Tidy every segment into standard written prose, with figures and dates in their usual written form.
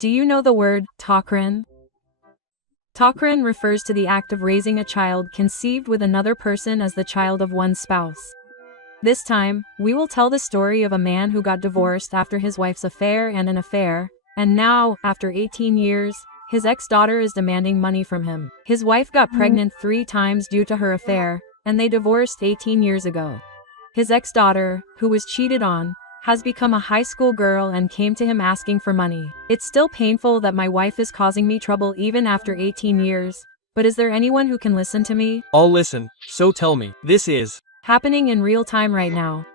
Do you know the word "takran"? Takran refers to the act of raising a child conceived with another person as the child of one's spouse. This time, we will tell the story of a man who got divorced after his wife's affair, and now, after 18 years, his ex-daughter is demanding money from him. His wife got pregnant 3 times due to her affair, and they divorced 18 years ago. His ex-daughter, who was cheated on, has become a high school girl and came to him asking for money. It's still painful that my wife is causing me trouble even after 18 years, but is there anyone who can listen to me? I'll listen, so tell me. This is happening in real time right now.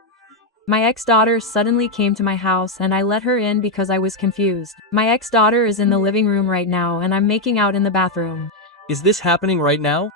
My ex-daughter suddenly came to my house and I let her in because I was confused. My ex-daughter is in the living room right now and I'm making out in the bathroom. Is this happening right now?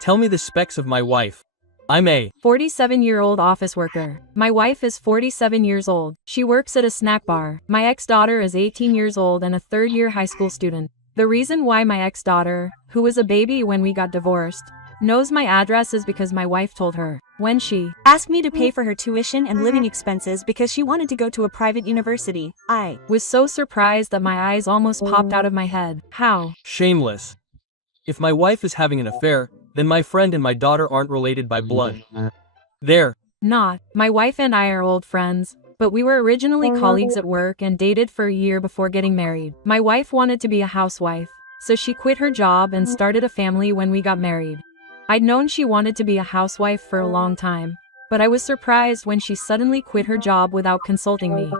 Tell me the specs of my wife. I'm a 47-year-old office worker. My wife is 47 years old. She works at a snack bar. My ex-daughter is 18 years old and a third-year high school student. The reason why my ex-daughter, who was a baby when we got divorced, knows my address is because my wife told her when she asked me to pay for her tuition and living expenses because she wanted to go to a private university. I was so surprised that my eyes almost popped out of my head. How shameless. If my wife is having an affair, then my friend and my daughter aren't related by blood. They're not. My wife and I are old friends, but we were originally colleagues at work and dated for a year before getting married. My wife wanted to be a housewife, so she quit her job and started a family when we got married. I'd known she wanted to be a housewife for a long time, but I was surprised when she suddenly quit her job without consulting me.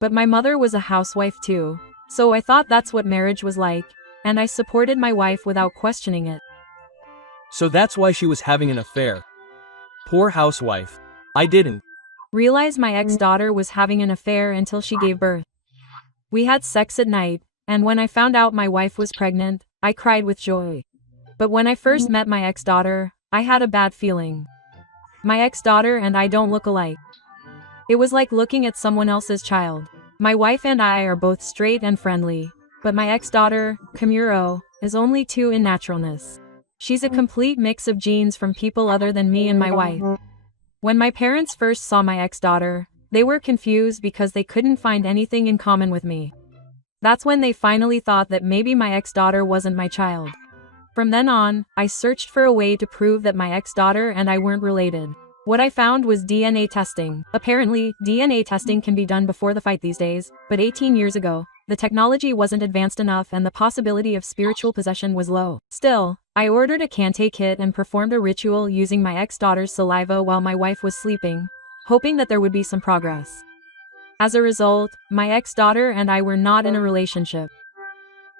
But my mother was a housewife too, so I thought that's what marriage was like, and I supported my wife without questioning it. So that's why she was having an affair. Poor housewife. I didn't realize my ex-daughter was having an affair until she gave birth. We had sex at night, and when I found out my wife was pregnant, I cried with joy. But when I first met my ex-daughter, I had a bad feeling. My ex-daughter and I don't look alike. It was like looking at someone else's child. My wife and I are both straight and friendly, but my ex-daughter, Kamuro, is only 2 in naturalness. She's a complete mix of genes from people other than me and my wife. When my parents first saw my ex-daughter, they were confused because they couldn't find anything in common with me. That's when they finally thought that maybe my ex-daughter wasn't my child. From then on, I searched for a way to prove that my ex-daughter and I weren't related. What I found was DNA testing. Apparently, DNA testing can be done before the fight these days, but 18 years ago, the technology wasn't advanced enough and the possibility of spiritual possession was low. Still, I ordered a Kante kit and performed a ritual using my ex-daughter's saliva while my wife was sleeping, hoping that there would be some progress. As a result, my ex-daughter and I were not in a relationship.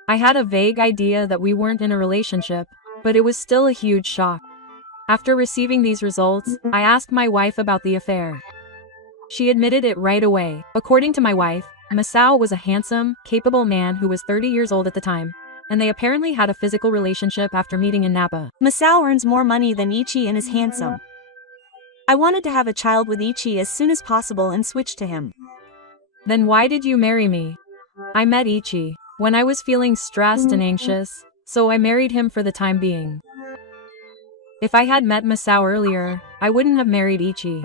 I had a vague idea that we weren't in a relationship, but it was still a huge shock. After receiving these results, I asked my wife about the affair. She admitted it right away. According to my wife, Masao was a handsome, capable man who was 30 years old at the time, and they apparently had a physical relationship after meeting in Napa. Masao earns more money than Ichi and is handsome. I wanted to have a child with Ichi as soon as possible and switch to him. Then why did you marry me? I met Ichi when I was feeling stressed and anxious, so I married him for the time being. If I had met Masao earlier, I wouldn't have married Ichi.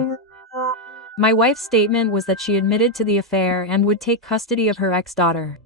My wife's statement was that she admitted to the affair and would take custody of her ex-daughter.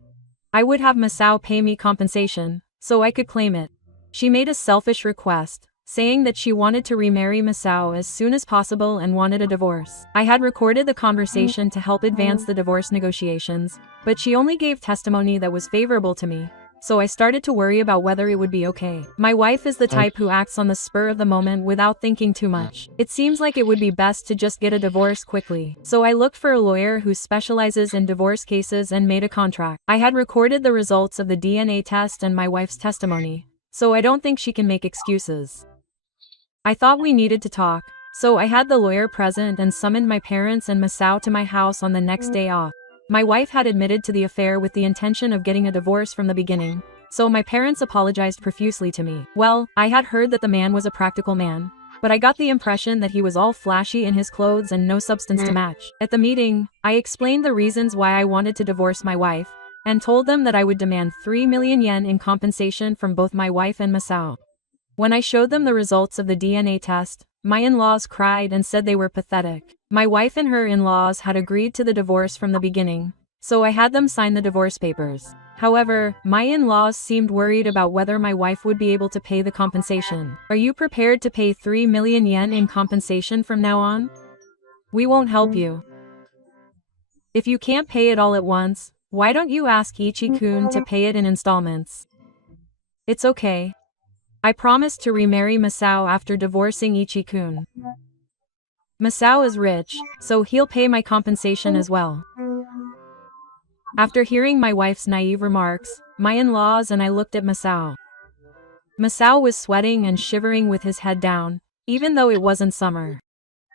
I would have Masao pay me compensation, so I could claim it. She made a selfish request, saying that she wanted to remarry Masao as soon as possible and wanted a divorce. I had recorded the conversation to help advance the divorce negotiations, but she only gave testimony that was favorable to me, so I started to worry about whether it would be okay. My wife is the type who acts on the spur of the moment without thinking too much. It seems like it would be best to just get a divorce quickly. So I looked for a lawyer who specializes in divorce cases and made a contract. I had recorded the results of the DNA test and my wife's testimony, so I don't think she can make excuses. I thought we needed to talk, so I had the lawyer present and summoned my parents and Masao to my house on the next day off. My wife had admitted to the affair with the intention of getting a divorce from the beginning, so my parents apologized profusely to me. Well, I had heard that the man was a practical man, but I got the impression that he was all flashy in his clothes and no substance to match. At the meeting, I explained the reasons why I wanted to divorce my wife, and told them that I would demand 3 million yen in compensation from both my wife and Masao. When I showed them the results of the DNA test, my in-laws cried and said they were pathetic. My wife and her in-laws had agreed to the divorce from the beginning, so I had them sign the divorce papers. However, my in-laws seemed worried about whether my wife would be able to pay the compensation. Are you prepared to pay 3 million yen in compensation from now on? We won't help you. If you can't pay it all at once, why don't you ask Ichi-kun to pay it in installments? It's okay. I promised to remarry Masao after divorcing Ichi-kun. Masao is rich, so he'll pay my compensation as well. After hearing my wife's naive remarks, my in-laws and I looked at Masao. Masao was sweating and shivering with his head down, even though it wasn't summer.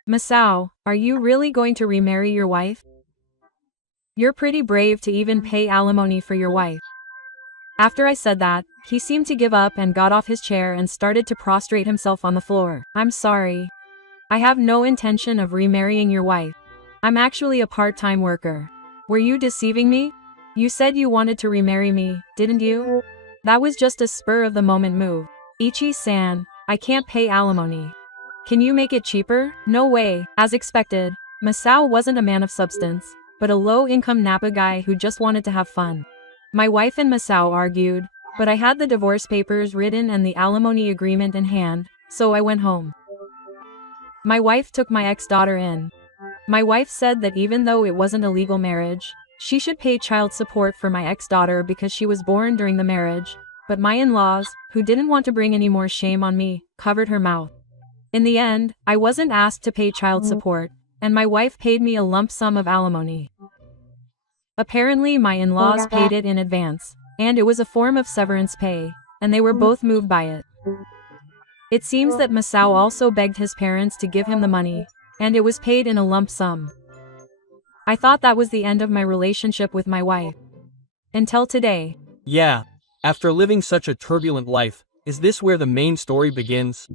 Masao, are you really going to remarry your wife? You're pretty brave to even pay alimony for your wife. After I said that, he seemed to give up and got off his chair and started to prostrate himself on the floor. I'm sorry. I have no intention of remarrying your wife. I'm actually a part-time worker. Were you deceiving me? You said you wanted to remarry me, didn't you? That was just a spur-of-the-moment move. Ichi-san, I can't pay alimony. Can you make it cheaper? No way. As expected, Masao wasn't a man of substance, but a low-income Napa guy who just wanted to have fun. My wife and Masao argued, but I had the divorce papers written and the alimony agreement in hand, so I went home. My wife took my ex-daughter in. My wife said that even though it wasn't a legal marriage, she should pay child support for my ex-daughter because she was born during the marriage, but my in-laws, who didn't want to bring any more shame on me, covered her mouth. In the end, I wasn't asked to pay child support, and my wife paid me a lump sum of alimony. Apparently my in-laws paid it in advance, and it was a form of severance pay, and they were both moved by it. It seems that Masao also begged his parents to give him the money, and it was paid in a lump sum. I thought that was the end of my relationship with my wife. Until today. Yeah. After living such a turbulent life, is this where the main story begins?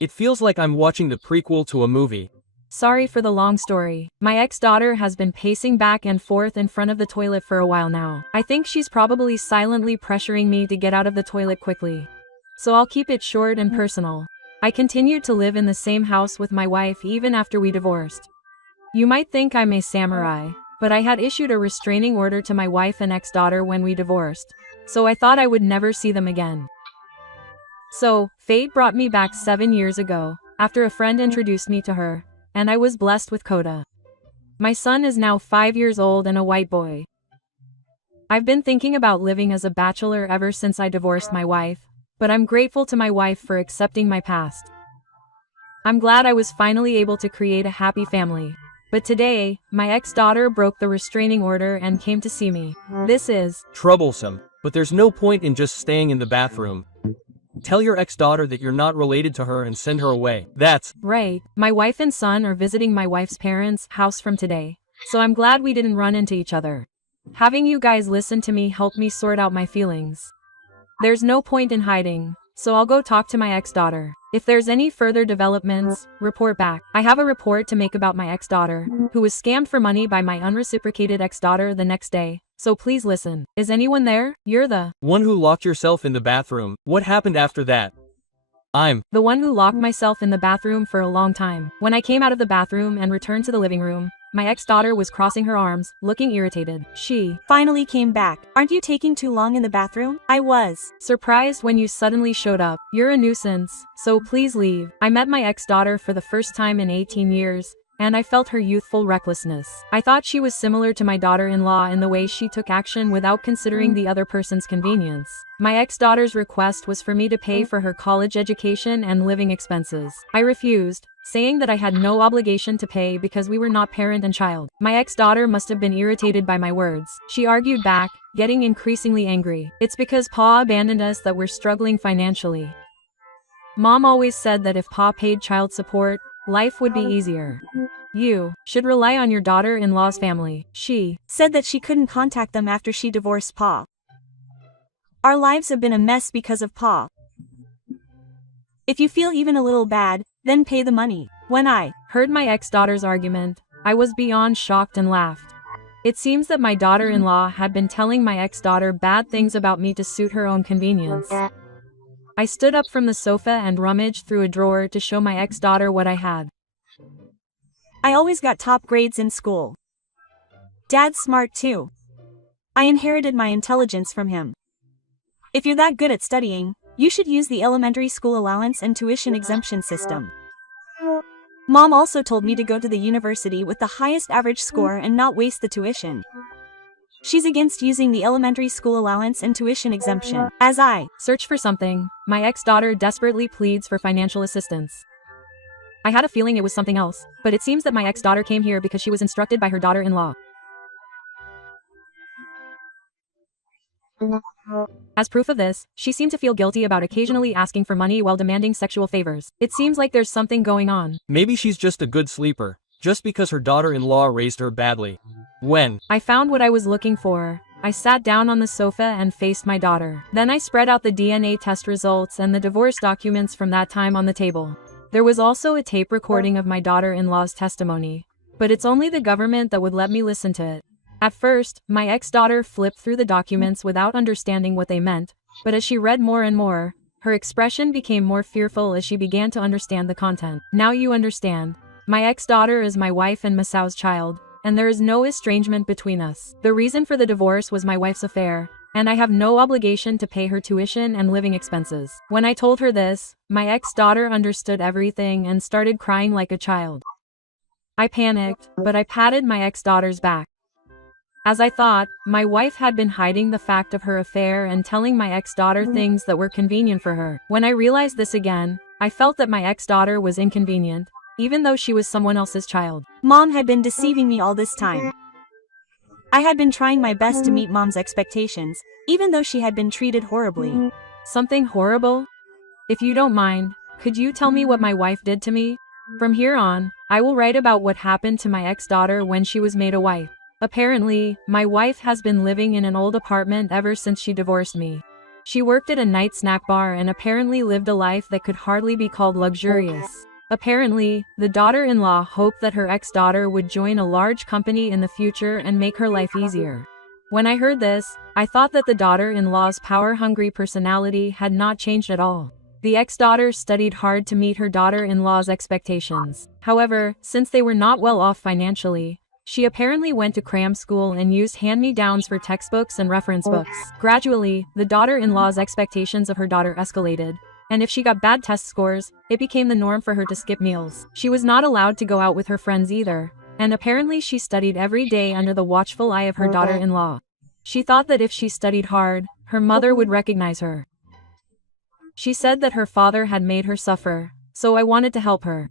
It feels like I'm watching the prequel to a movie. Sorry for the long story. My ex-daughter has been pacing back and forth in front of the toilet for a while now. I think she's probably silently pressuring me to get out of the toilet quickly. So I'll keep it short and personal. I continued to live in the same house with my wife even after we divorced. You might think I'm a samurai, but I had issued a restraining order to my wife and ex-daughter when we divorced, so I thought I would never see them again. So, fate brought me back 7 years ago, after a friend introduced me to her, and I was blessed with Coda. My son is now 5 years old and a white boy. I've been thinking about living as a bachelor ever since I divorced my wife, but I'm grateful to my wife for accepting my past. I'm glad I was finally able to create a happy family. But today, my ex-daughter broke the restraining order and came to see me. This is troublesome, but there's no point in just staying in the bathroom. Tell your ex-daughter that you're not related to her and send her away. That's right. My wife and son are visiting my wife's parents' house from today, so I'm glad we didn't run into each other. Having you guys listen to me helped me sort out my feelings. There's no point in hiding, so I'll go talk to my ex-daughter. If there's any further developments, report back. I have a report to make about my ex-daughter, who was scammed for money by my unreciprocated ex-daughter the next day, so please listen. Is anyone there? You're the one who locked yourself in the bathroom. What happened after that? I'm the one who locked myself in the bathroom for a long time. When I came out of the bathroom and returned to the living room, my ex-daughter was crossing her arms, looking irritated. She finally came back. Aren't you taking too long in the bathroom? I was surprised when you suddenly showed up. You're a nuisance, so please leave. I met my ex-daughter for the first time in 18 years, and I felt her youthful recklessness. I thought she was similar to my daughter-in-law in the way she took action without considering the other person's convenience. My ex-daughter's request was for me to pay for her college education and living expenses. I refused, saying that I had no obligation to pay because we were not parent and child. My ex-daughter must have been irritated by my words. She argued back, getting increasingly angry. It's because Pa abandoned us that we're struggling financially. Mom always said that if Pa paid child support, life would be easier. You should rely on your daughter-in-law's family. She said that she couldn't contact them after she divorced Pa. Our lives have been a mess because of Pa. If you feel even a little bad, then pay the money. When I heard my ex-daughter's argument, I was beyond shocked and laughed. It seems that my daughter-in-law had been telling my ex-daughter bad things about me to suit her own convenience. I stood up from the sofa and rummaged through a drawer to show my ex-daughter what I had. I always got top grades in school. Dad's smart too. I inherited my intelligence from him. If you're that good at studying, you should use the elementary school allowance and tuition exemption system. Mom also told me to go to the university with the highest average score and not waste the tuition. She's against using the elementary school allowance and tuition exemption. As I search for something, my ex-daughter desperately pleads for financial assistance. I had a feeling it was something else, but it seems that my ex-daughter came here because she was instructed by her daughter-in-law. As proof of this, she seemed to feel guilty about occasionally asking for money while demanding sexual favors. It seems like there's something going on. Maybe she's just a good sleeper, just because her daughter-in-law raised her badly. When I found what I was looking for, I sat down on the sofa and faced my daughter. Then I spread out the DNA test results and the divorce documents from that time on the table. There was also a tape recording of my daughter-in-law's testimony, but it's only the government that would let me listen to it. At first, my ex-daughter flipped through the documents without understanding what they meant, but as she read more and more, her expression became more fearful as she began to understand the content. Now you understand. My ex-daughter is my wife and Masao's child, and there is no estrangement between us. The reason for the divorce was my wife's affair, and I have no obligation to pay her tuition and living expenses. When I told her this, my ex-daughter understood everything and started crying like a child. I panicked, but I patted my ex-daughter's back. As I thought, my wife had been hiding the fact of her affair and telling my ex-daughter things that were convenient for her. When I realized this again, I felt that my ex-daughter was inconvenient, even though she was someone else's child. Mom had been deceiving me all this time. I had been trying my best to meet Mom's expectations, even though she had been treated horribly. Something horrible? If you don't mind, could you tell me what my wife did to me? From here on, I will write about what happened to my ex-daughter when she was made a wife. Apparently, my wife has been living in an old apartment ever since she divorced me. She worked at a night snack bar and apparently lived a life that could hardly be called luxurious. Apparently, the daughter-in-law hoped that her ex-daughter would join a large company in the future and make her life easier. When I heard this, I thought that the daughter-in-law's power-hungry personality had not changed at all. The ex-daughter studied hard to meet her daughter-in-law's expectations. However, since they were not well off financially, she apparently went to cram school and used hand-me-downs for textbooks and reference books. Gradually, the daughter-in-law's expectations of her daughter escalated, and if she got bad test scores, it became the norm for her to skip meals. She was not allowed to go out with her friends either, and apparently she studied every day under the watchful eye of her daughter-in-law. She thought that if she studied hard, her mother would recognize her. She said that her father had made her suffer, so I wanted to help her.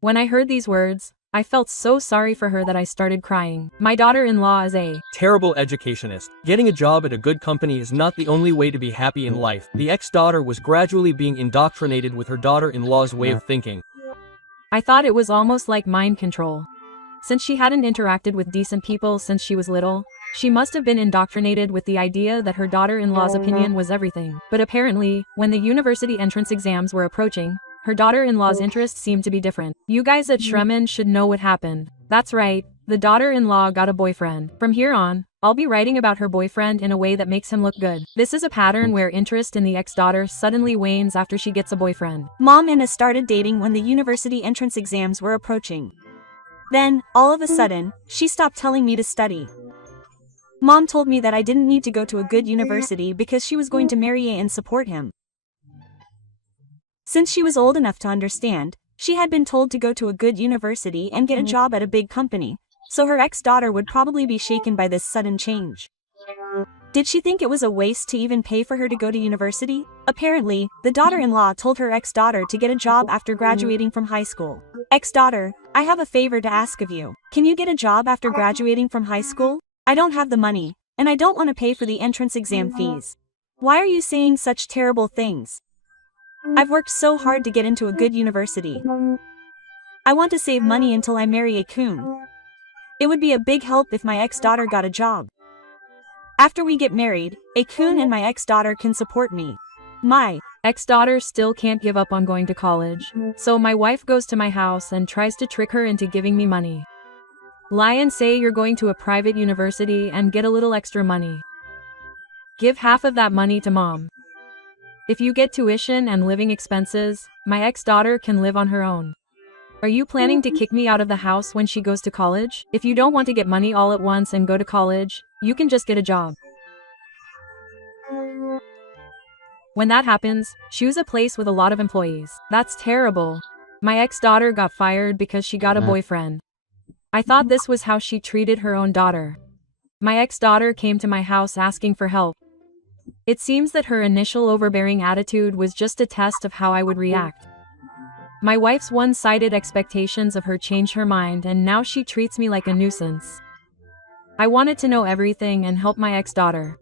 When I heard these words, I felt so sorry for her that I started crying. My daughter-in-law is a terrible educationist. Getting a job at a good company is not the only way to be happy in life. The ex-daughter was gradually being indoctrinated with her daughter-in-law's way of thinking. I thought it was almost like mind control. Since she hadn't interacted with decent people since she was little, she must have been indoctrinated with the idea that her daughter-in-law's opinion was everything. But apparently, when the university entrance exams were approaching, her daughter-in-law's interests seemed to be different. You guys at Shremen should know what happened. That's right, the daughter-in-law got a boyfriend. From here on, I'll be writing about her boyfriend in a way that makes him look good. This is a pattern where interest in the ex-daughter suddenly wanes after she gets a boyfriend. Mom and I started dating when the university entrance exams were approaching. Then, all of a sudden, she stopped telling me to study. Mom told me that I didn't need to go to a good university because she was going to marry and support him. Since she was old enough to understand, she had been told to go to a good university and get a job at a big company, so her ex-daughter would probably be shaken by this sudden change. Did she think it was a waste to even pay for her to go to university? Apparently, the daughter-in-law told her ex-daughter to get a job after graduating from high school. Ex-daughter, I have a favor to ask of you. Can you get a job after graduating from high school? I don't have the money, and I don't want to pay for the entrance exam fees. Why are you saying such terrible things? I've worked so hard to get into a good university. I want to save money until I marry a coon. It would be a big help if my ex-daughter got a job. After we get married, a coon and my ex-daughter can support me. My ex-daughter still can't give up on going to college, so my wife goes to my house and tries to trick her into giving me money. Lie and say you're going to a private university and get a little extra money. Give half of that money to mom. If you get tuition and living expenses, my ex-daughter can live on her own. Are you planning to kick me out of the house when she goes to college? If you don't want to get money all at once and go to college, you can just get a job. When that happens, choose a place with a lot of employees. That's terrible. My ex-daughter got fired because she got a boyfriend. I thought this was how she treated her own daughter. My ex-daughter came to my house asking for help. It seems that her initial overbearing attitude was just a test of how I would react. My wife's one-sided expectations of her changed her mind, and now she treats me like a nuisance. I wanted to know everything and help my ex-daughter.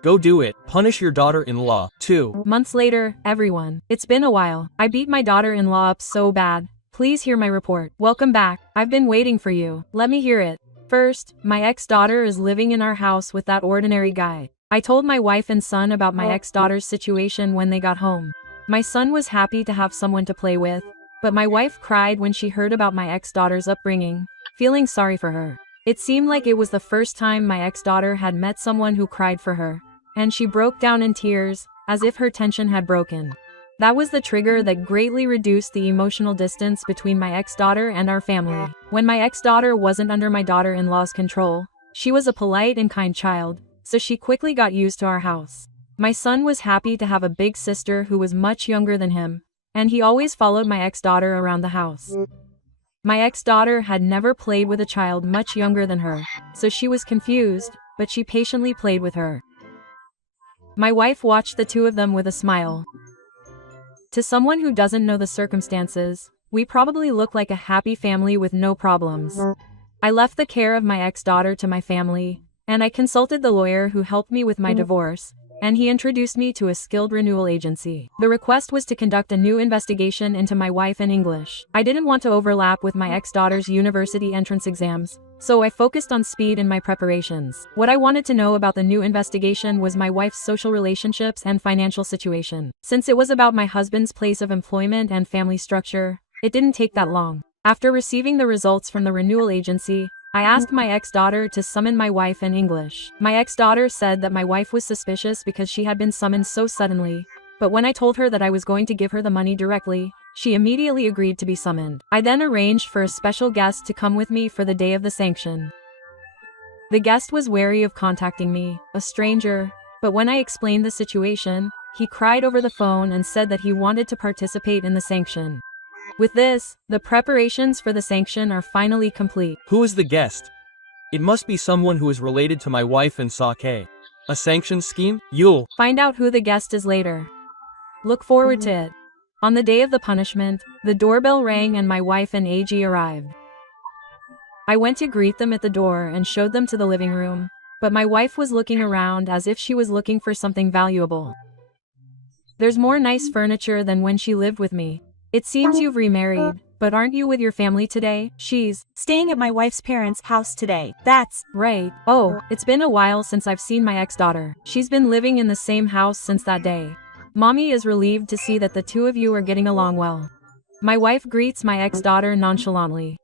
Go do it. Punish your daughter-in-law, too. Months later, everyone. It's been a while. I beat my daughter-in-law up so bad. Please hear my report. Welcome back. I've been waiting for you. Let me hear it. First, my ex-daughter is living in our house with that ordinary guy. I told my wife and son about my ex-daughter's situation when they got home. My son was happy to have someone to play with, but my wife cried when she heard about my ex-daughter's upbringing, feeling sorry for her. It seemed like it was the first time my ex-daughter had met someone who cried for her, and she broke down in tears, as if her tension had broken. That was the trigger that greatly reduced the emotional distance between my ex-daughter and our family. When my ex-daughter wasn't under my daughter-in-law's control, she was a polite and kind child, so she quickly got used to our house. My son was happy to have a big sister who was much younger than him, and he always followed my ex-daughter around the house. My ex-daughter had never played with a child much younger than her, so she was confused, but she patiently played with her. My wife watched the two of them with a smile. To someone who doesn't know the circumstances, we probably look like a happy family with no problems. I left the care of my ex-daughter to my family, and I consulted the lawyer who helped me with my divorce, and he introduced me to a skilled renewal agency. The request was to conduct a new investigation into my wife in English. I didn't want to overlap with my ex-daughter's university entrance exams, so I focused on speed in my preparations. What I wanted to know about the new investigation was my wife's social relationships and financial situation. Since it was about my husband's place of employment and family structure, it didn't take that long. After receiving the results from the renewal agency, I asked my ex-daughter to summon my wife in English. My ex-daughter said that my wife was suspicious because she had been summoned so suddenly, but when I told her that I was going to give her the money directly, she immediately agreed to be summoned. I then arranged for a special guest to come with me for the day of the sanction. The guest was wary of contacting me, a stranger, but when I explained the situation, he cried over the phone and said that he wanted to participate in the sanction. With this, the preparations for the sanction are finally complete. Who is the guest? It must be someone who is related to my wife and Sake. A sanction scheme? You'll find out who the guest is later. Look forward to it. On the day of the punishment, the doorbell rang and my wife and AG arrived. I went to greet them at the door and showed them to the living room, but my wife was looking around as if she was looking for something valuable. There's more nice furniture than when she lived with me. It seems you've remarried, but aren't you with your family today? She's staying at my wife's parents' house today. That's right. Oh, it's been a while since I've seen my ex-daughter. She's been living in the same house since that day. Mommy is relieved to see that the two of you are getting along well. My wife greets my ex-daughter nonchalantly.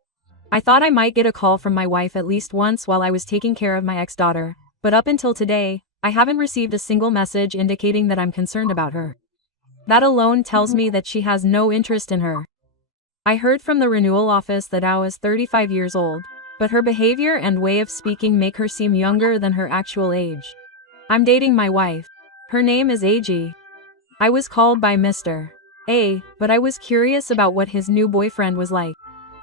I thought I might get a call from my wife at least once while I was taking care of my ex-daughter, but up until today, I haven't received a single message indicating that I'm concerned about her. That alone tells me that she has no interest in her. I heard from the renewal office that Ao is 35 years old, but her behavior and way of speaking make her seem younger than her actual age. I'm dating my wife. Her name is AG. I was called by Mr. A, but I was curious about what his new boyfriend was like.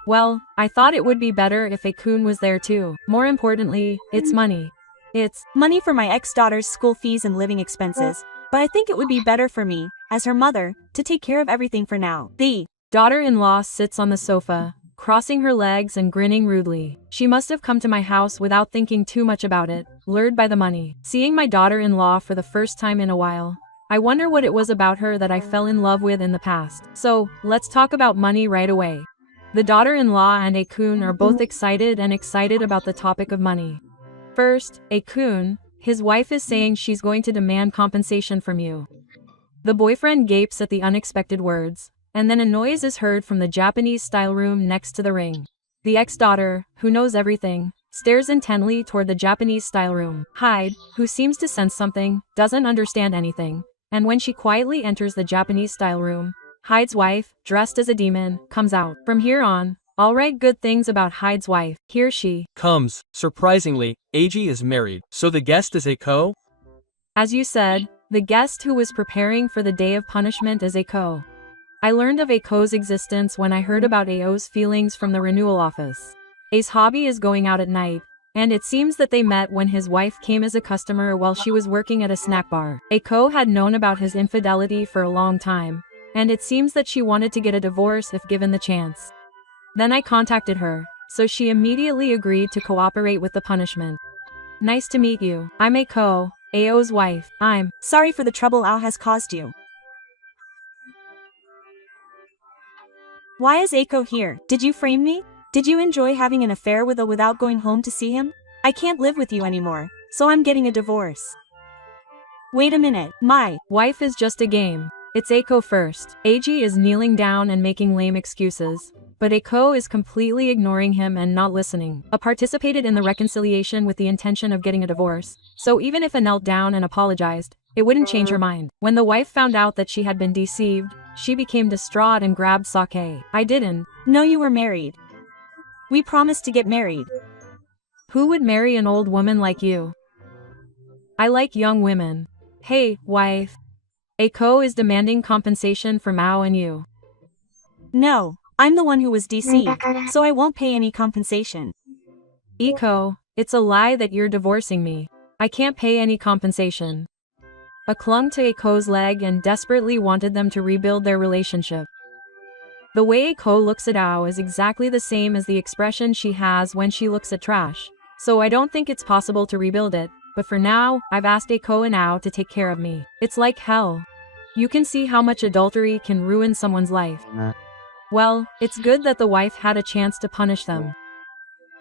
Well, I thought it would be better if A-kun was there too. More importantly, it's money. It's money for my ex-daughter's school fees and living expenses, but I think it would be better for me, as her mother, to take care of everything for now. The daughter-in-law sits on the sofa, crossing her legs and grinning rudely. She must have come to my house without thinking too much about it, lured by the money. Seeing my daughter-in-law for the first time in a while, I wonder what it was about her that I fell in love with in the past. So, let's talk about money right away. The daughter-in-law and A-kun are both excited about the topic of money. First, A-kun, his wife is saying she's going to demand compensation from you. The boyfriend gapes at the unexpected words, and then a noise is heard from the Japanese-style room next to the ring. The ex-daughter, who knows everything, stares intently toward the Japanese-style room. Hyde, who seems to sense something, doesn't understand anything, and when she quietly enters the Japanese-style room, Hyde's wife, dressed as a demon, comes out. From here on, I'll write good things about Hyde's wife. Here she comes. Surprisingly, Eiji is married. So the guest is Eiko? As you said, the guest who was preparing for the day of punishment is Eiko. I learned of Eiko's existence when I heard about Ao's feelings from the renewal office. A's hobby is going out at night, and it seems that they met when his wife came as a customer while she was working at a snack bar. Eiko had known about his infidelity for a long time, and it seems that she wanted to get a divorce if given the chance. Then I contacted her, so she immediately agreed to cooperate with the punishment. Nice to meet you. I'm Eiko, Ao's wife. I'm sorry for the trouble Ao has caused you. Why is Eiko here? Did you frame me? Did you enjoy having an affair with A without going home to see him? I can't live with you anymore, so I'm getting a divorce. Wait a minute, my wife is just a game. It's Eiko first. Eiji is kneeling down and making lame excuses, but Eiko is completely ignoring him and not listening. A participated in the reconciliation with the intention of getting a divorce, so even if A knelt down and apologized, it wouldn't change her mind. When the wife found out that she had been deceived, she became distraught and grabbed sake. I didn't know you were married. We promised to get married. Who would marry an old woman like you? I like young women. Hey, wife. Eiko is demanding compensation from Ao and you. No, I'm the one who was deceived, so I won't pay any compensation. Eiko, it's a lie that you're divorcing me. I can't pay any compensation. A clung to Eiko's leg and desperately wanted them to rebuild their relationship. The way Eiko looks at Ao is exactly the same as the expression she has when she looks at trash, so I don't think it's possible to rebuild it, but for now, I've asked Eiko and Ao to take care of me. It's like hell. You can see how much adultery can ruin someone's life. Well, it's good that the wife had a chance to punish them.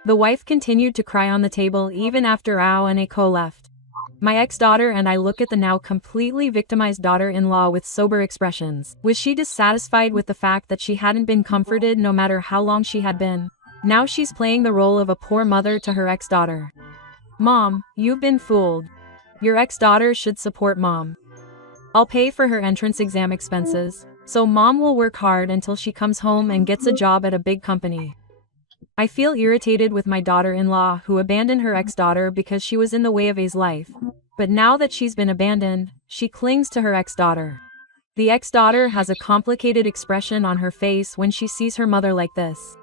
The wife continued to cry on the table even after Ao and Eiko left. My ex-daughter and I look at the now completely victimized daughter-in-law with sober expressions. Was she dissatisfied with the fact that she hadn't been comforted no matter how long she had been? Now she's playing the role of a poor mother to her ex-daughter. Mom, you've been fooled. Your ex-daughter should support Mom. I'll pay for her entrance exam expenses, so Mom will work hard until she comes home and gets a job at a big company. I feel irritated with my daughter-in-law who abandoned her ex-daughter because she was in the way of A's life, but now that she's been abandoned, she clings to her ex-daughter. The ex-daughter has a complicated expression on her face when she sees her mother like this.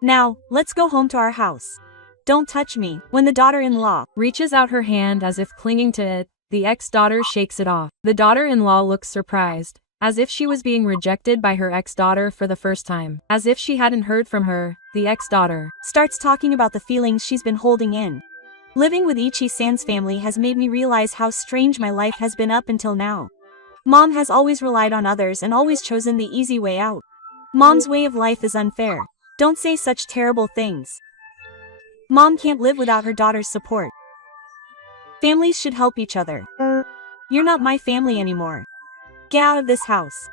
Now, let's go home to our house. Don't touch me. When the daughter-in-law reaches out her hand as if clinging to it, the ex-daughter shakes it off. The daughter-in-law looks surprised, as if she was being rejected by her ex-daughter for the first time. As if she hadn't heard from her, the ex-daughter starts talking about the feelings she's been holding in. Living with Ichi-san's family has made me realize how strange my life has been up until now. Mom has always relied on others and always chosen the easy way out. Mom's way of life is unfair. Don't say such terrible things. Mom can't live without her daughter's support. Families should help each other. You're not my family anymore. Get out of this house.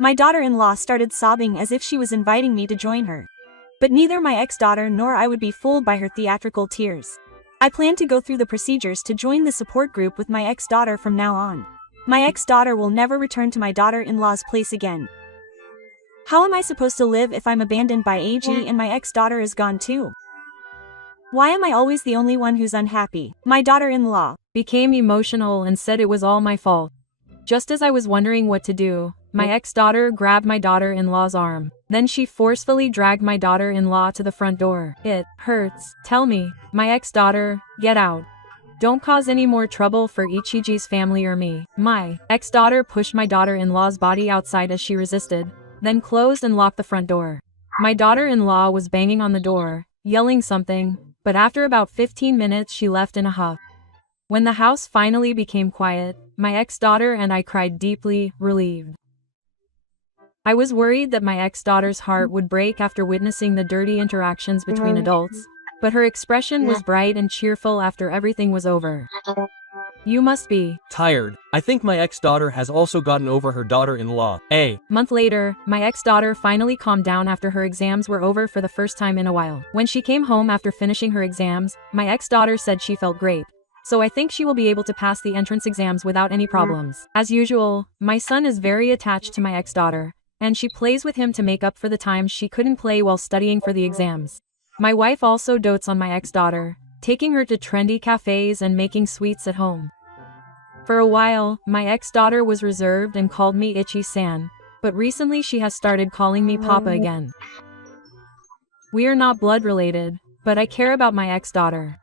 My daughter-in-law started sobbing as if she was inviting me to join her. But neither my ex-daughter nor I would be fooled by her theatrical tears. I plan to go through the procedures to join the support group with my ex-daughter from now on. My ex-daughter will never return to my daughter-in-law's place again. How am I supposed to live if I'm abandoned by Eiji and my ex-daughter is gone too? Why am I always the only one who's unhappy? My daughter-in-law became emotional and said it was all my fault. Just as I was wondering what to do, my ex-daughter grabbed my daughter-in-law's arm. Then she forcefully dragged my daughter-in-law to the front door. It hurts. Tell me, my ex-daughter, get out. Don't cause any more trouble for Ichiji's family or me. My ex-daughter pushed my daughter-in-law's body outside as she resisted, then closed and locked the front door. My daughter-in-law was banging on the door, yelling something, but after about 15 minutes she left in a huff. When the house finally became quiet, my ex-daughter and I cried deeply, relieved. I was worried that my ex-daughter's heart would break after witnessing the dirty interactions between adults, but her expression was bright and cheerful after everything was over. You must be tired. I think my ex-daughter has also gotten over her daughter-in-law. A month later, my ex-daughter finally calmed down after her exams were over for the first time in a while. When she came home after finishing her exams, my ex-daughter said she felt great. So I think she will be able to pass the entrance exams without any problems. As usual, my son is very attached to my ex-daughter, and she plays with him to make up for the time she couldn't play while studying for the exams. My wife also dotes on my ex-daughter, taking her to trendy cafes and making sweets at home. For a while, my ex-daughter was reserved and called me Ichi-san, but recently she has started calling me Papa again. We are not blood related, but I care about my ex-daughter.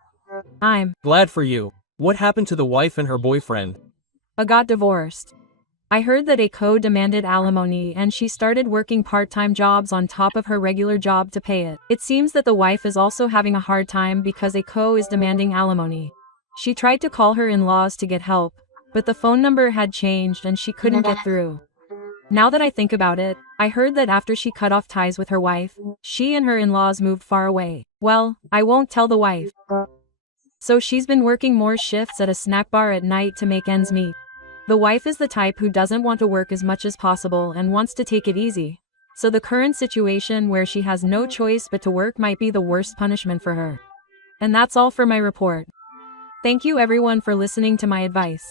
I'm Glad for you. What happened to the wife and her boyfriend? got divorced. I heard that Eiko demanded alimony and she started working part-time jobs on top of her regular job to pay it. It seems that the wife is also having a hard time because Eiko is demanding alimony. She tried to call her in-laws to get help, but the phone number had changed and she couldn't get through. Now that I think about it, I heard that after she cut off ties with her wife, she and her in-laws moved far away. Well, I won't tell the wife. So she's been working more shifts at a snack bar at night to make ends meet. The wife is the type who doesn't want to work as much as possible and wants to take it easy. So the current situation where she has no choice but to work might be the worst punishment for her. And that's all for my report. Thank you everyone for listening to my advice.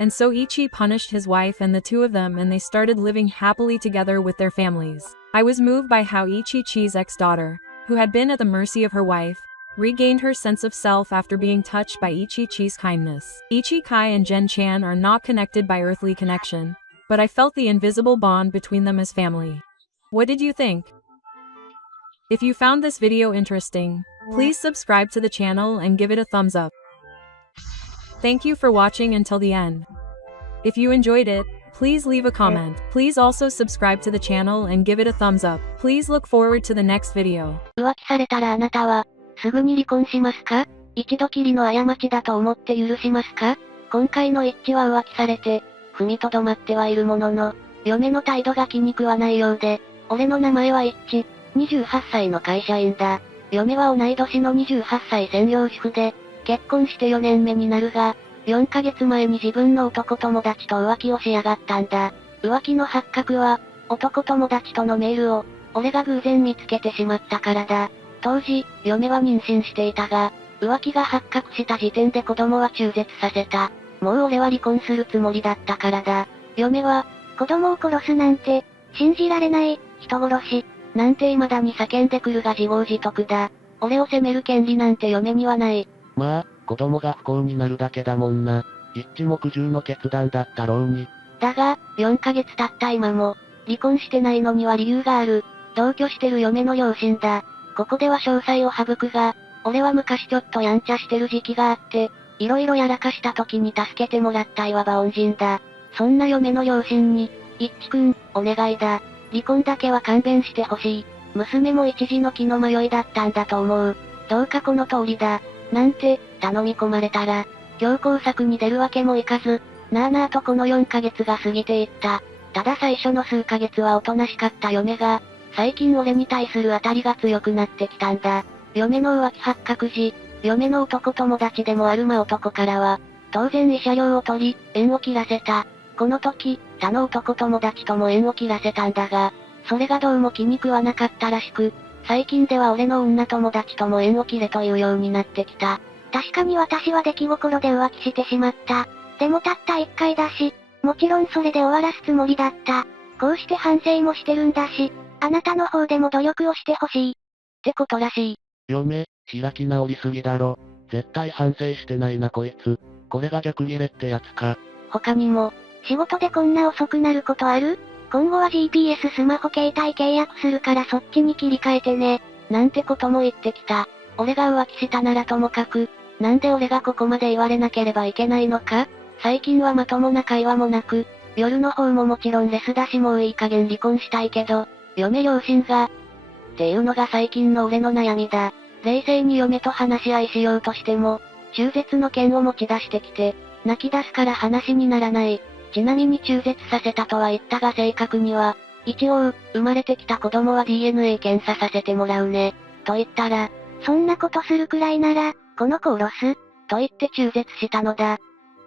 And so Ichi punished his wife and the two of them and they started living happily together with their families. I was moved by how Ichi-chi's ex-daughter, who had been at the mercy of her wife, regained her sense of self after being touched by Ichi-chi's kindness. Ichi-kai and Gen-chan are not connected by earthly connection, but I felt the invisible bond between them as family. What did you think? If you found this video interesting, please subscribe to the channel and give it a thumbs up. Thank you for watching until the end. If you enjoyed it, please leave a comment. Please also subscribe to the channel and give it a thumbs up. Please look forward to the next video. 浮気されたらあなたは、すぐに離婚しますか？一度きりの過ちだと思って許しますか？今回の一致は浮気されて、踏みとどまってはいるものの、嫁の態度が気に食わないようで、俺の名前は一致、28歳の会社員だ。嫁は同い年の28歳専業主婦で、結婚して4年目になるが、4ヶ月前に自分の男友達と浮気をしやがったんだ。浮気の発覚は、男友達とのメールを、俺が偶然見つけてしまったからだ。当時、嫁は妊娠していたが、浮気が発覚した時点で子供は中絶させた。もう俺は離婚するつもりだったからだ。嫁は、子供を殺すなんて、信じられない、人殺し、なんて未だに叫んでくるが自業自得だ。俺を責める権利なんて嫁にはない。まあ、子供が不幸になるだけだもんな。一致木重の決断だったろうに。だが、4ヶ月経った今も、離婚してないのには理由がある。同居してる嫁の両親だ。ここでは詳細を省くが、俺は昔ちょっとやんちゃしてる時期があって、色々やらかした時に助けてもらったいわば恩人だ。そんな嫁の両親に、一致くん、お願いだ。離婚だけは勘弁してほしい。娘も一時の気の迷いだったんだと思う。どうかこの通りだ。なんて、頼み込まれたら、強硬策に出るわけもいかず、なあなあとこの4ヶ月が過ぎていった。ただ最初の数ヶ月はおとなしかった嫁が、最近俺に対する当たりが強くなってきたんだ。嫁の浮気発覚時、嫁の男友達でもある男からは、当然慰謝料を取り、縁を切らせた。この時、他の男友達とも縁を切らせたんだが、それがどうも気に食わなかったらしく、最近では俺の女友達とも縁を切れというようになってきた。確かに私は出来心で浮気してしまった。でもたった1回だし、もちろんそれで終わらすつもりだった。こうして反省もしてるんだし、あなたの方でも努力をしてほしい。ってことらしい。嫁、開き直りすぎだろ。絶対反省してないなこいつ。これが逆ギレってやつか。他にも、仕事でこんな遅くなることある？今後は GPS スマホ携帯契約するからそっちに切り替えてね。なんてことも言ってきた。俺が浮気したならともかく、なんで俺がここまで言われなければいけないのか？最近はまともな会話もなく、夜の方ももちろんレスだしもういい加減離婚したいけど、嫁両親が、っていうのが最近の俺の悩みだ。冷静に嫁と話し合いしようとしても、中絶の件を持ち出してきて、泣き出すから話にならない。ちなみに中絶させたとは言ったが正確には、一応、生まれてきた子供は DNA 検査させてもらうね。と言ったら、そんなことするくらいなら、この子を殺すと言って中絶したのだ。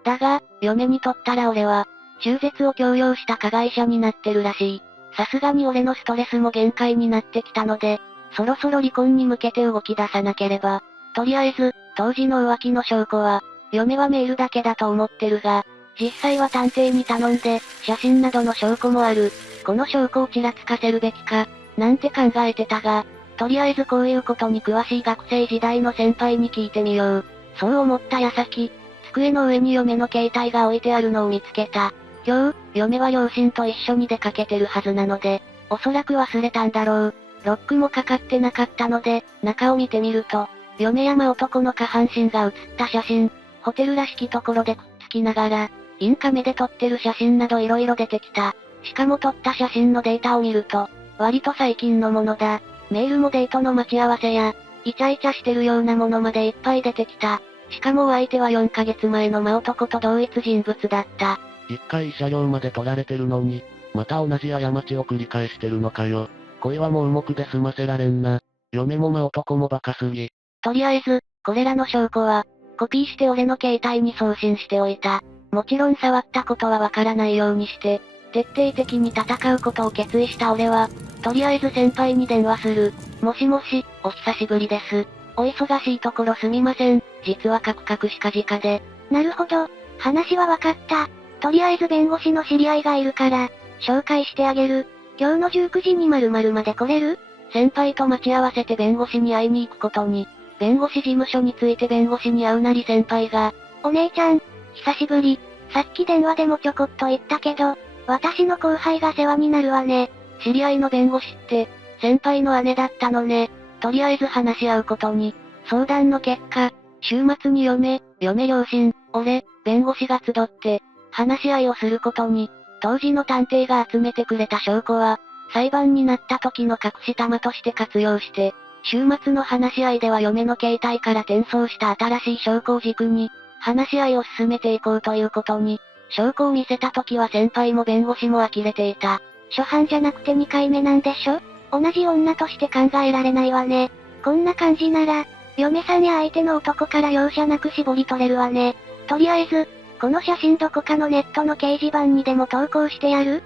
だが、嫁にとったら俺は、中絶を強要した加害者になってるらしい。さすがに俺のストレスも限界になってきたので、そろそろ離婚に向けて動き出さなければ。とりあえず、当時の浮気の証拠は、嫁はメールだけだと思ってるが、実際は探偵に頼んで、写真などの証拠もある。この証拠をちらつかせるべきか、なんて考えてたが、とりあえずこういうことに詳しい学生時代の先輩に聞いてみよう。そう思った矢先、机の上に嫁の携帯が置いてあるのを見つけた。今日、嫁は両親と一緒に出かけてるはずなので、おそらく忘れたんだろう。ロックもかかってなかったので、中を見てみると、嫁山男の下半身が写った写真、ホテルらしきところでくっつきながら、インカメで撮ってる写真など色々出てきた。しかも撮った写真のデータを見ると、割と最近のものだ。メールもデートの待ち合わせや、イチャイチャしてるようなものまでいっぱい出てきた。しかもお相手は4ヶ月前の真男と同一人物だった。一回慰謝料まで取られてるのに、また同じ過ちを繰り返してるのかよ。恋は盲目で済ませられんな。嫁も真男もバカすぎ。とりあえず、これらの証拠は、コピーして俺の携帯に送信しておいた。もちろん触ったことはわからないようにして、徹底的に戦うことを決意した俺は、とりあえず先輩に電話する。もしもし、お久しぶりです。お忙しいところすみません。実はカクカクしかじかで。なるほど。話はわかった。とりあえず弁護士の知り合いがいるから、紹介してあげる。今日の19時に〇〇まで来れる？先輩と待ち合わせて弁護士に会いに行くことに。弁護士事務所について弁護士に会うなり先輩が、お姉ちゃん、久しぶり。さっき電話でもちょこっと言ったけど、私の後輩が世話になるわね。知り合いの弁護士って、先輩の姉だったのね。とりあえず話し合うことに。相談の結果、週末に嫁両親、俺、弁護士が集って、話し合いをすることに。当時の探偵が集めてくれた証拠は、裁判になった時の隠し玉として活用して、週末の話し合いでは嫁の携帯から転送した新しい証拠を軸に、話し合いを進めていこうということに。証拠を見せた時は先輩も弁護士も呆れていた。初犯じゃなくて2回目なんでしょ？同じ女として考えられないわね。こんな感じなら、嫁さんや相手の男から容赦なく絞り取れるわね。とりあえず、この写真どこかのネットの掲示板にでも投稿してやる？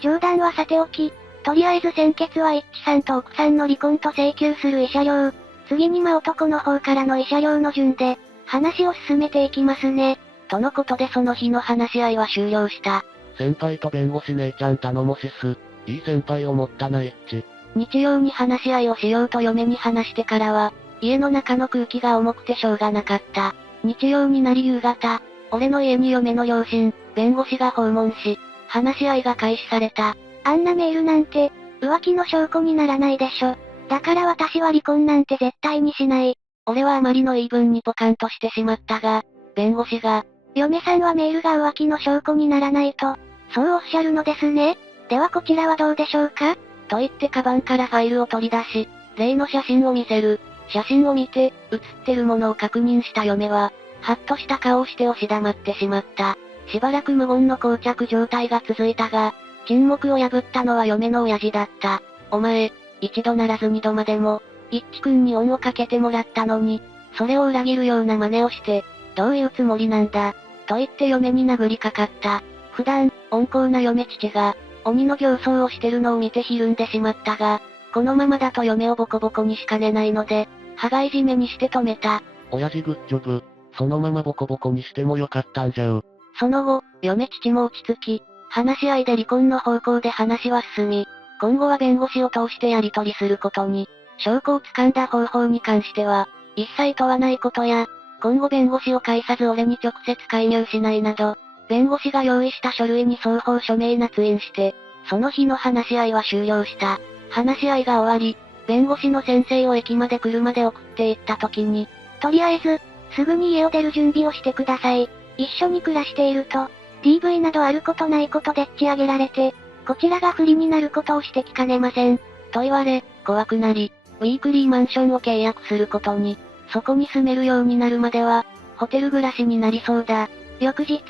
冗談はさておき、とりあえず先決は一致さんと奥さんの離婚と請求する慰謝料。次に真男の方からの慰謝料の順で、話を進めていきますね。とのことでその日の話し合いは終了した。先輩と弁護士姉ちゃん頼もしす。いい先輩を持ったな一致。日曜に話し合いをしようと嫁に話してからは、家の中の空気が重くてしょうがなかった。日曜になり夕方、俺の家に嫁の両親、弁護士が訪問し、話し合いが開始された。あんなメールなんて、浮気の証拠にならないでしょ。だから私は離婚なんて絶対にしない。俺はあまりの言い分にポカンとしてしまったが、弁護士が、嫁さんはメールが浮気の証拠にならないと、そうおっしゃるのですね。ではこちらはどうでしょうか？と言ってカバンからファイルを取り出し、例の写真を見せる。写真を見て、写ってるものを確認した嫁は、ハッとした顔をして押し黙ってしまった。しばらく無言の膠着状態が続いたが、沈黙を破ったのは嫁の親父だった。お前、一度ならず二度までも、一輝くんに恩をかけてもらったのに、それを裏切るような真似をして、どういうつもりなんだ、と言って嫁に殴りかかった。普段、温厚な嫁父が、鬼の形相をしてるのを見てひるんでしまったが、このままだと嫁をボコボコにしかねないので、羽交い締めにして止めた。親父グッジョブ。そのままボコボコにしてもよかったんじゃう。その後、嫁父も落ち着き、話し合いで離婚の方向で話は進み、今後は弁護士を通してやり取りすることに、証拠を掴んだ方法に関しては、一切問わないことや、今後弁護士を介さず俺に直接介入しないなど、弁護士が用意した書類に双方署名捺印して、その日の話し合いは終了した。話し合いが終わり、弁護士の先生を駅まで車で送って行った時に、とりあえず、すぐに家を出る準備をしてください。一緒に暮らしていると、DV などあることないことでっち上げられて、こちらが不利になることをしてきかねません。と言われ、怖くなり、ウィークリーマンションを契約することに、そこに住めるようになるまでは、ホテル暮らしになりそうだ。翌日、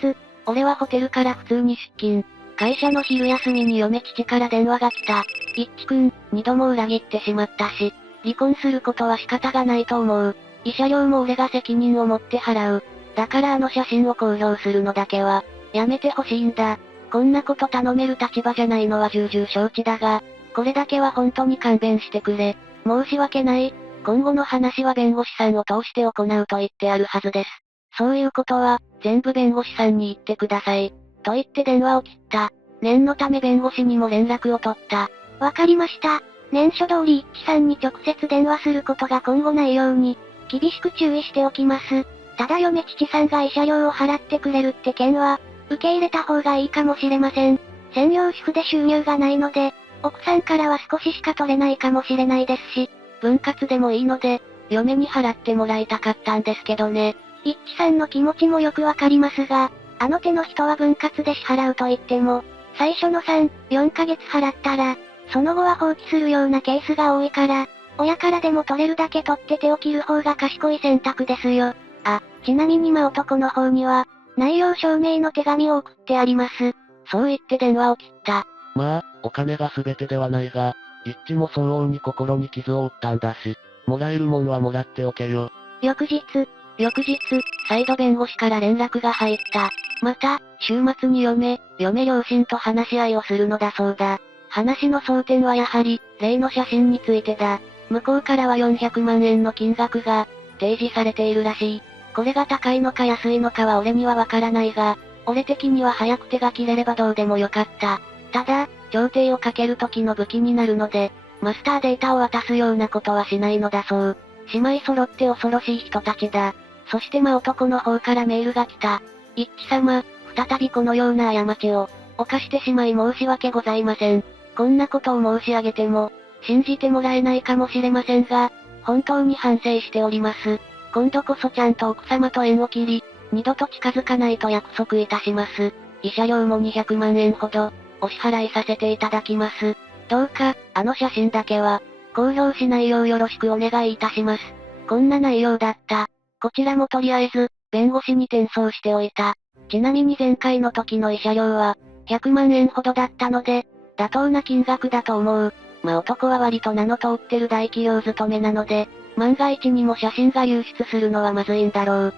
俺はホテルから普通に出勤。会社の昼休みに嫁父から電話が来た。一輝くん、二度も裏切ってしまったし、離婚することは仕方がないと思う。慰謝料も俺が責任を持って払う。だからあの写真を公表するのだけは、やめてほしいんだ。こんなこと頼める立場じゃないのは重々承知だが、これだけは本当に勘弁してくれ。申し訳ない。今後の話は弁護士さんを通して行うと言ってあるはずです。そういうことは、全部弁護士さんに言ってください。と言って電話を切った。念のため弁護士にも連絡を取った。わかりました。念書通り一致さんに直接電話することが今後ないように、厳しく注意しておきます。ただ嫁父さんが慰謝料を払ってくれるって件は、受け入れた方がいいかもしれません。専業主婦で収入がないので、奥さんからは少ししか取れないかもしれないですし、分割でもいいので、嫁に払ってもらいたかったんですけどね。一致さんの気持ちもよくわかりますが、あの手の人は分割で支払うと言っても、最初の3、4ヶ月払ったら、その後は放棄するようなケースが多いから、親からでも取れるだけ取って手を切る方が賢い選択ですよ。あ、ちなみに男の方には、内容証明の手紙を送ってあります。そう言って電話を切った。まあ、お金が全てではないが、一致も相応に心に傷を負ったんだし、もらえるもんはもらっておけよ。翌日、再度弁護士から連絡が入った。また、週末に嫁両親と話し合いをするのだそうだ。話の争点はやはり、例の写真についてだ。向こうからは400万円の金額が、提示されているらしい。これが高いのか安いのかは俺にはわからないが、俺的には早く手が切れればどうでもよかった。ただ、調停をかける時の武器になるので、マスターデータを渡すようなことはしないのだそう。姉妹揃って恐ろしい人たちだ。そして男の方からメールが来た。一致様、再びこのような過ちを、犯してしまい申し訳ございません。こんなことを申し上げても、信じてもらえないかもしれませんが、本当に反省しております。今度こそちゃんと奥様と縁を切り、二度と近づかないと約束いたします。慰謝料も200万円ほど、お支払いさせていただきます。どうか、あの写真だけは、公表しないようよろしくお願いいたします。こんな内容だった。こちらもとりあえず、弁護士に転送しておいた。ちなみに前回の時の慰謝料は、100万円ほどだったので、妥当な金額だと思う。男は割と名の通ってる大企業勤めなので、万が一にも写真が流出するのはまずいんだろう。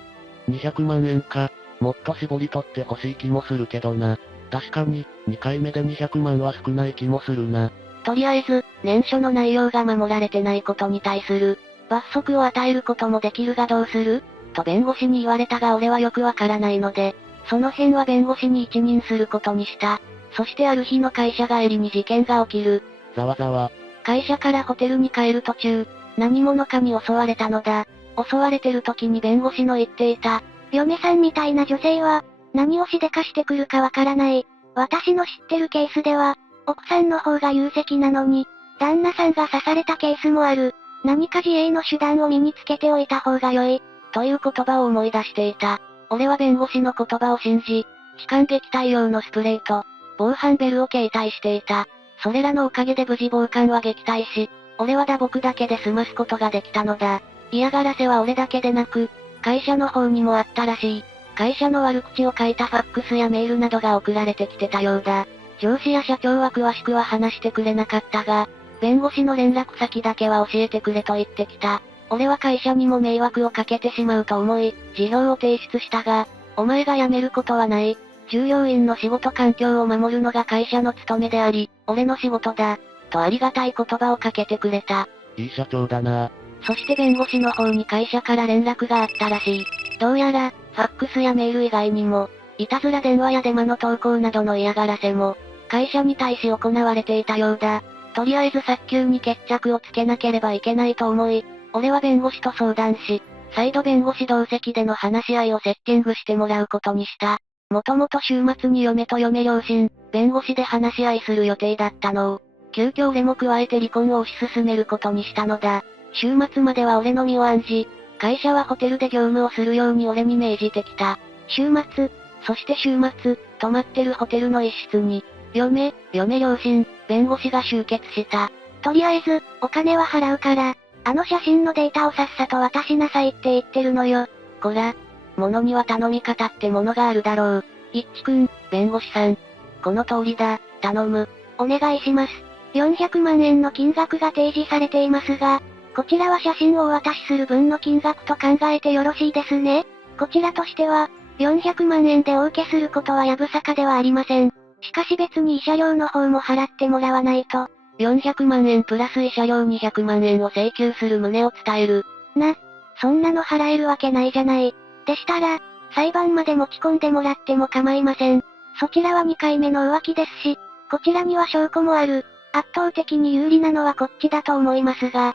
200万円か。もっと絞り取ってほしい気もするけどな。確かに、2回目で200万は少ない気もするな。とりあえず、念書の内容が守られてないことに対する、罰則を与えることもできるがどうすると弁護士に言われたが俺はよくわからないので、その辺は弁護士に一任することにした。そしてある日の会社帰りに事件が起きる。ざわざわ。会社からホテルに帰る途中、何者かに襲われたのだ。襲われてる時に弁護士の言っていた。嫁さんみたいな女性は、何をしでかしてくるかわからない。私の知ってるケースでは、奥さんの方が有責なのに、旦那さんが刺されたケースもある。何か自衛の手段を身につけておいた方が良い。という言葉を思い出していた。俺は弁護士の言葉を信じ、痴漢撃退用のスプレーと、防犯ベルを携帯していた。それらのおかげで無事暴漢は撃退し、俺は打撲だけで済ますことができたのだ。嫌がらせは俺だけでなく、会社の方にもあったらしい。会社の悪口を書いたファックスやメールなどが送られてきてたようだ。上司や社長は詳しくは話してくれなかったが、弁護士の連絡先だけは教えてくれと言ってきた。俺は会社にも迷惑をかけてしまうと思い、辞表を提出したが、お前が辞めることはない。従業員の仕事環境を守るのが会社の務めであり、俺の仕事だ。とありがたい言葉をかけてくれた。いい社長だな。そして弁護士の方に会社から連絡があったらしい。どうやら、ファックスやメール以外にも、いたずら電話やデマの投稿などの嫌がらせも、会社に対し行われていたようだ。とりあえず早急に決着をつけなければいけないと思い、俺は弁護士と相談し、再度弁護士同席での話し合いをセッティングしてもらうことにした。もともと週末に嫁と嫁両親、弁護士で話し合いする予定だったのを、急遽俺も加えて離婚を推し進めることにしたのだ。週末までは俺の身を案じ、会社はホテルで業務をするように俺に命じてきた。週末、そして週末、泊まってるホテルの一室に、嫁両親、弁護士が集結した。とりあえず、お金は払うから、あの写真のデータをさっさと渡しなさいって言ってるのよ。こら、物には頼み方ってものがあるだろう。一致くん、弁護士さん。この通りだ、頼む。お願いします。400万円の金額が提示されていますが、こちらは写真をお渡しする分の金額と考えてよろしいですね。こちらとしては、400万円でお受けすることはやぶさかではありません。しかし別に慰謝料の方も払ってもらわないと。400万円プラス慰謝料200万円を請求する旨を伝える。そんなの払えるわけないじゃない。でしたら、裁判まで持ち込んでもらっても構いません。そちらは2回目の浮気ですし、こちらには証拠もある。圧倒的に有利なのはこっちだと思いますが。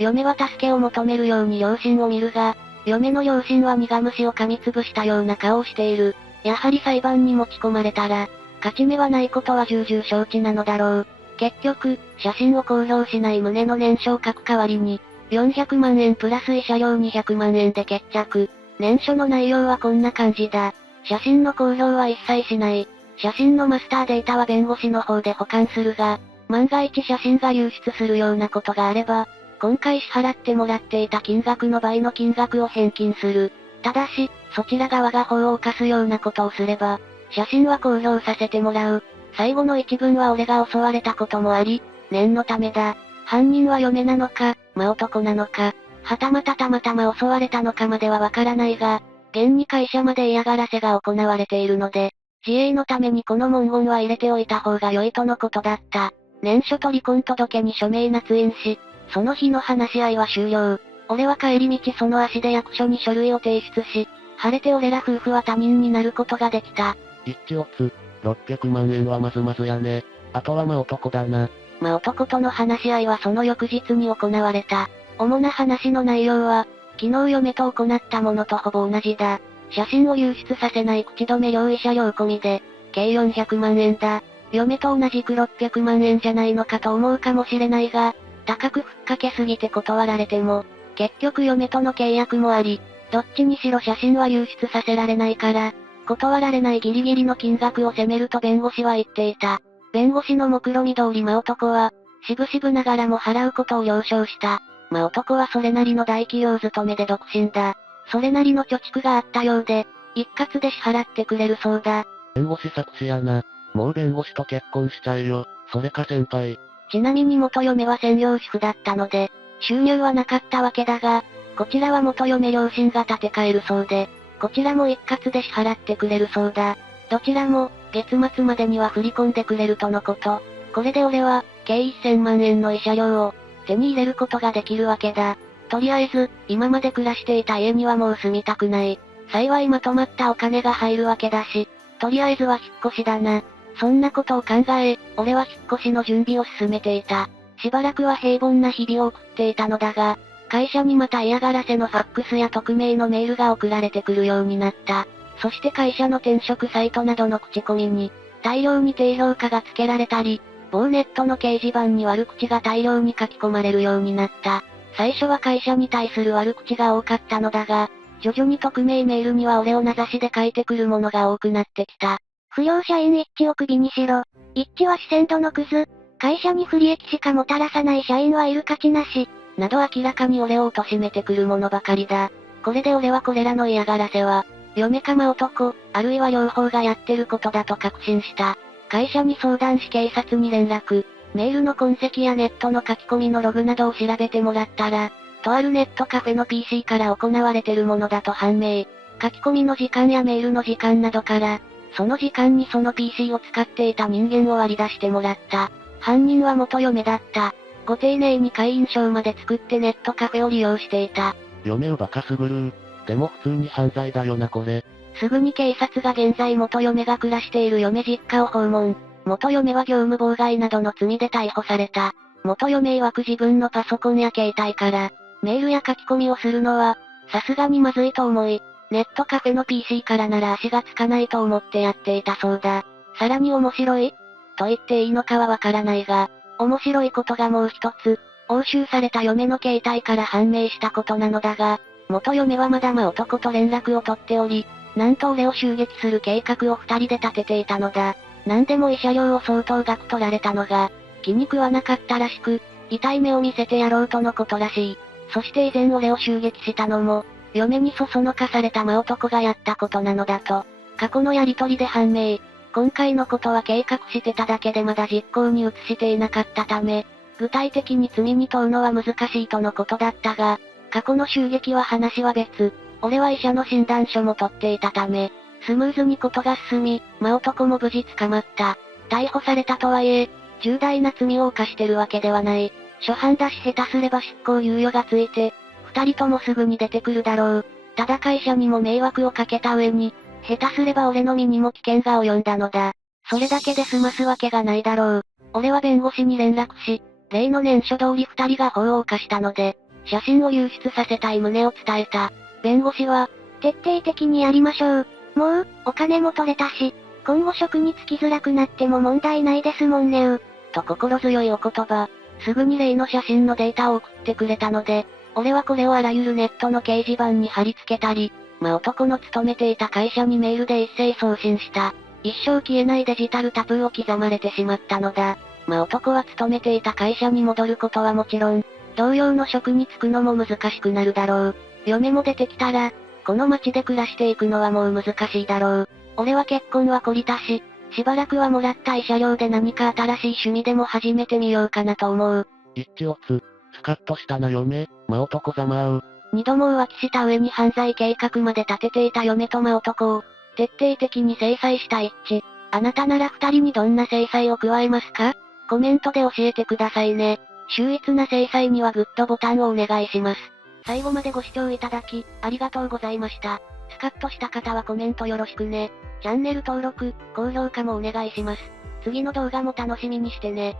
嫁は助けを求めるように両親を見るが、嫁の両親は苦虫を噛みつぶしたような顔をしている。やはり裁判に持ち込まれたら、勝ち目はないことは重々承知なのだろう。結局、写真を公表しない旨の念書を書く代わりに、400万円プラス慰謝料200万円で決着。念書の内容はこんな感じだ。写真の公表は一切しない。写真のマスターデータは弁護士の方で保管するが、万が一写真が流出するようなことがあれば、今回支払ってもらっていた金額の倍の金額を返金する。ただし、そちら側が法を犯すようなことをすれば、写真は公表させてもらう。最後の一文は俺が襲われたこともあり、念のためだ。犯人は嫁なのか、真男なのか、はたまたたまたま襲われたのかまではわからないが、現に会社まで嫌がらせが行われているので、自衛のためにこの文言は入れておいた方が良いとのことだった。念書と離婚届に署名捺印し、その日の話し合いは終了。俺は帰り道その足で役所に書類を提出し、晴れて俺ら夫婦は他人になることができた。一致オツ、600万円はまずまずやね。あとは真男だな。真男との話し合いはその翌日に行われた。主な話の内容は、昨日嫁と行ったものとほぼ同じだ。写真を流出させない口止め料慰謝料込みで、計400万円だ。嫁と同じく600万円じゃないのかと思うかもしれないが、高くふっかけすぎて断られても、結局嫁との契約もあり、どっちにしろ写真は流出させられないから、断られないギリギリの金額を責めると弁護士は言っていた。弁護士の目論見通り真男は、渋々ながらも払うことを了承した。真男はそれなりの大企業勤めで独身だ。それなりの貯蓄があったようで、一括で支払ってくれるそうだ。弁護士作詞やな。もう弁護士と結婚しちゃえよ。それか先輩。ちなみに元嫁は専業主婦だったので、収入はなかったわけだが、こちらは元嫁両親が立て替えるそうで、こちらも一括で支払ってくれるそうだ。どちらも、月末までには振り込んでくれるとのこと。これで俺は、計1000万円の慰謝料を、手に入れることができるわけだ。とりあえず、今まで暮らしていた家にはもう住みたくない。幸いまとまったお金が入るわけだし、とりあえずは引っ越しだな。そんなことを考え、俺は引っ越しの準備を進めていた。しばらくは平凡な日々を送っていたのだが、会社にまた嫌がらせのファックスや匿名のメールが送られてくるようになった。そして会社の転職サイトなどの口コミに、大量に低評価がつけられたり、某ネットの掲示板に悪口が大量に書き込まれるようになった。最初は会社に対する悪口が多かったのだが、徐々に匿名メールには俺を名指しで書いてくるものが多くなってきた。不良社員一致をクビにしろ。一致は視線度のクズ。会社に不利益しかもたらさない社員はいる価値なし。など明らかに俺を貶めてくるものばかりだ。これで俺はこれらの嫌がらせは、嫁か真男、あるいは両方がやってることだと確信した。会社に相談し警察に連絡。メールの痕跡やネットの書き込みのログなどを調べてもらったら、とあるネットカフェの PC から行われてるものだと判明。書き込みの時間やメールの時間などから、その時間にその PC を使っていた人間を割り出してもらった。犯人は元嫁だった。ご丁寧に会員証まで作ってネットカフェを利用していた。嫁をバカすぐる。でも普通に犯罪だよなこれ。すぐに警察が現在元嫁が暮らしている嫁実家を訪問。元嫁は業務妨害などの罪で逮捕された。元嫁曰く自分のパソコンや携帯から、メールや書き込みをするのは、さすがにまずいと思い、ネットカフェの PC からなら足がつかないと思ってやっていたそうだ。さらに面白いと言っていいのかはわからないが、面白いことがもう一つ、押収された嫁の携帯から判明したことなのだが、元嫁はまだ真男と連絡を取っており、なんと俺を襲撃する計画を二人で立てていたのだ。なんでも慰謝料を相当額取られたのが、気に食わなかったらしく、痛い目を見せてやろうとのことらしい。そして以前俺を襲撃したのも、嫁にそそのかされた真男がやったことなのだと、過去のやりとりで判明。今回のことは計画してただけでまだ実行に移していなかったため、具体的に罪に問うのは難しいとのことだったが、過去の襲撃は話は別。俺は医者の診断書も取っていたため、スムーズにことが進み、真男も無事捕まった。逮捕されたとはいえ、重大な罪を犯してるわけではない。初犯だし下手すれば執行猶予がついて、二人ともすぐに出てくるだろう。ただ会社にも迷惑をかけた上に、下手すれば俺の身にも危険が及んだのだ。それだけで済ますわけがないだろう。俺は弁護士に連絡し、例の念書通り二人が法を犯したので、写真を流出させたい旨を伝えた。弁護士は、徹底的にやりましょう。もう、お金も取れたし、今後職に就きづらくなっても問題ないですもんねと心強いお言葉。すぐに例の写真のデータを送ってくれたので、俺はこれをあらゆるネットの掲示板に貼り付けたり、男の勤めていた会社にメールで一斉送信した。一生消えないデジタルタトゥーを刻まれてしまったのだ。男は勤めていた会社に戻ることはもちろん、同様の職に就くのも難しくなるだろう。嫁も出てきたら、この街で暮らしていくのはもう難しいだろう。俺は結婚は懲りたし、しばらくはもらった慰謝料で何か新しい趣味でも始めてみようかなと思う。一致をスカッとしたな嫁、男ざまう。二度も浮気した上に犯罪計画まで立てていた嫁と男を、徹底的に制裁した一致。あなたなら二人にどんな制裁を加えますか？コメントで教えてくださいね。秀逸な制裁にはグッドボタンをお願いします。最後までご視聴いただき、ありがとうございました。スカッとした方はコメントよろしくね。チャンネル登録、高評価もお願いします。次の動画も楽しみにしてね。